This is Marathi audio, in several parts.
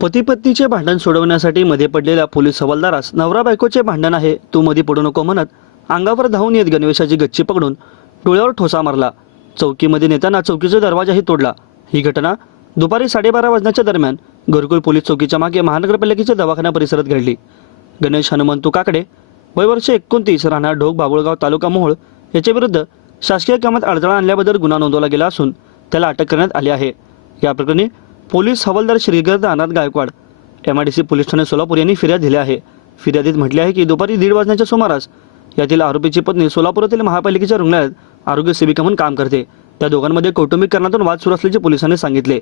पती पत्नीचे भांडण सोडवण्यासाठी मध्ये पडलेल्या पोलीस हवालदारास नवरा बायकोचे भांडण आहे तू मध्ये पडू नको म्हणत अंगावर धावून येत गणवेशाची गच्ची पकडून डोळ्यावर ठोसा मारला। चौकीमध्ये नेताना चौकीचा दरवाजाही तोडला। ही घटना दुपारी 12:30 वाजण्याच्या दरम्यान घरकुल पोलीस चौकीच्या मागे महानगरपालिकेच्या दवाखाना परिसरात घडली। गणेश हनुमंतू काकडे वय वर्ष 29 राहणार ढोक बाबुळगाव तालुका मोहोळ याच्या विरुद्ध शासकीय कामात अडथळा आणल्याबद्दल गुन्हा नोंदवला गेला असून त्याला अटक करण्यात आली आहे। या प्रकरणी पोलीस हवालदार श्रीगर्द अनाथ गायकवाड MIDC पोलीस ठाणे सोलापूर यांनी फिर्याद दिली आहे। फिर्यादीत म्हटले आहे की दुपारी 1:30 वाजण्याच्या सुमारास यातील आरोपीची पत्नी सोलापुरातील महापालिकेच्या रुग्णालयात आरोग्य सेविका म्हणून काम करते। त्या दोघांमध्ये कौटुंबिक कारणातून वाद सुरू असल्याचे पोलिसांनी सांगितले।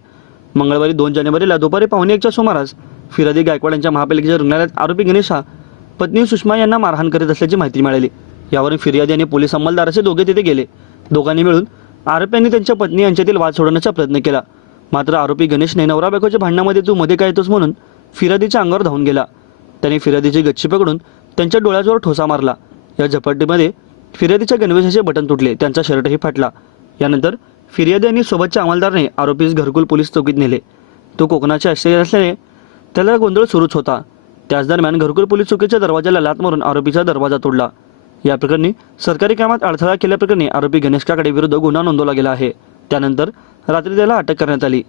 मंगळवारी 2 जानेवारीला दुपारी 1:15च्या सुमारास फिर्यादी गायकवाड यांच्या महापालिकेच्या रुग्णालयात आरोपी गणेश हा पत्नी सुषमा यांना मारहाण करीत असल्याची माहिती मिळाली। यावरून फिर्यादी आणि पोलीस अंमलदार असे दोघे तिथे गेले। दोघांनी मिळून आरोपींनी त्यांच्या पत्नी यांच्यातील वाद सोडवण्याचा प्रयत्न केला। मात्र आरोपी गणेशने नवरा बायकोच्या भांडणामध्ये तू मध्ये काय येतोस म्हणून फिर्यादीच्या अंगावर धावून गेला। त्याने फिर्यादीची गच्ची पकडून त्यांच्या डोळ्यावर ठोसा मारला। या झपाटीमध्ये फिर्यादीच्या गणवेशाचे बटन तुटले, त्यांचा शर्टही फाटला। यानंतर फिर्यादी आणि सोबतच्या अंमलदाराने आरोपीस घरकुल पोलीस चौकीत नेले। तो कोकणाचे आश्रय असल्याने त्याला गोंधळ सुरूच होता। त्याच दरम्यान घरकुल पोलीस चौकीच्या दरवाजाला लाथ मारून आरोपीचा दरवाजा तोडला। या प्रकरणी सरकारी कामात अडथळा केल्याप्रकरणी आरोपी गणेश काकडे विरुद्ध गुन्हा नोंदवला गेला आहे। त्यानंतर रात्री त्याला अटक करण्यात आली।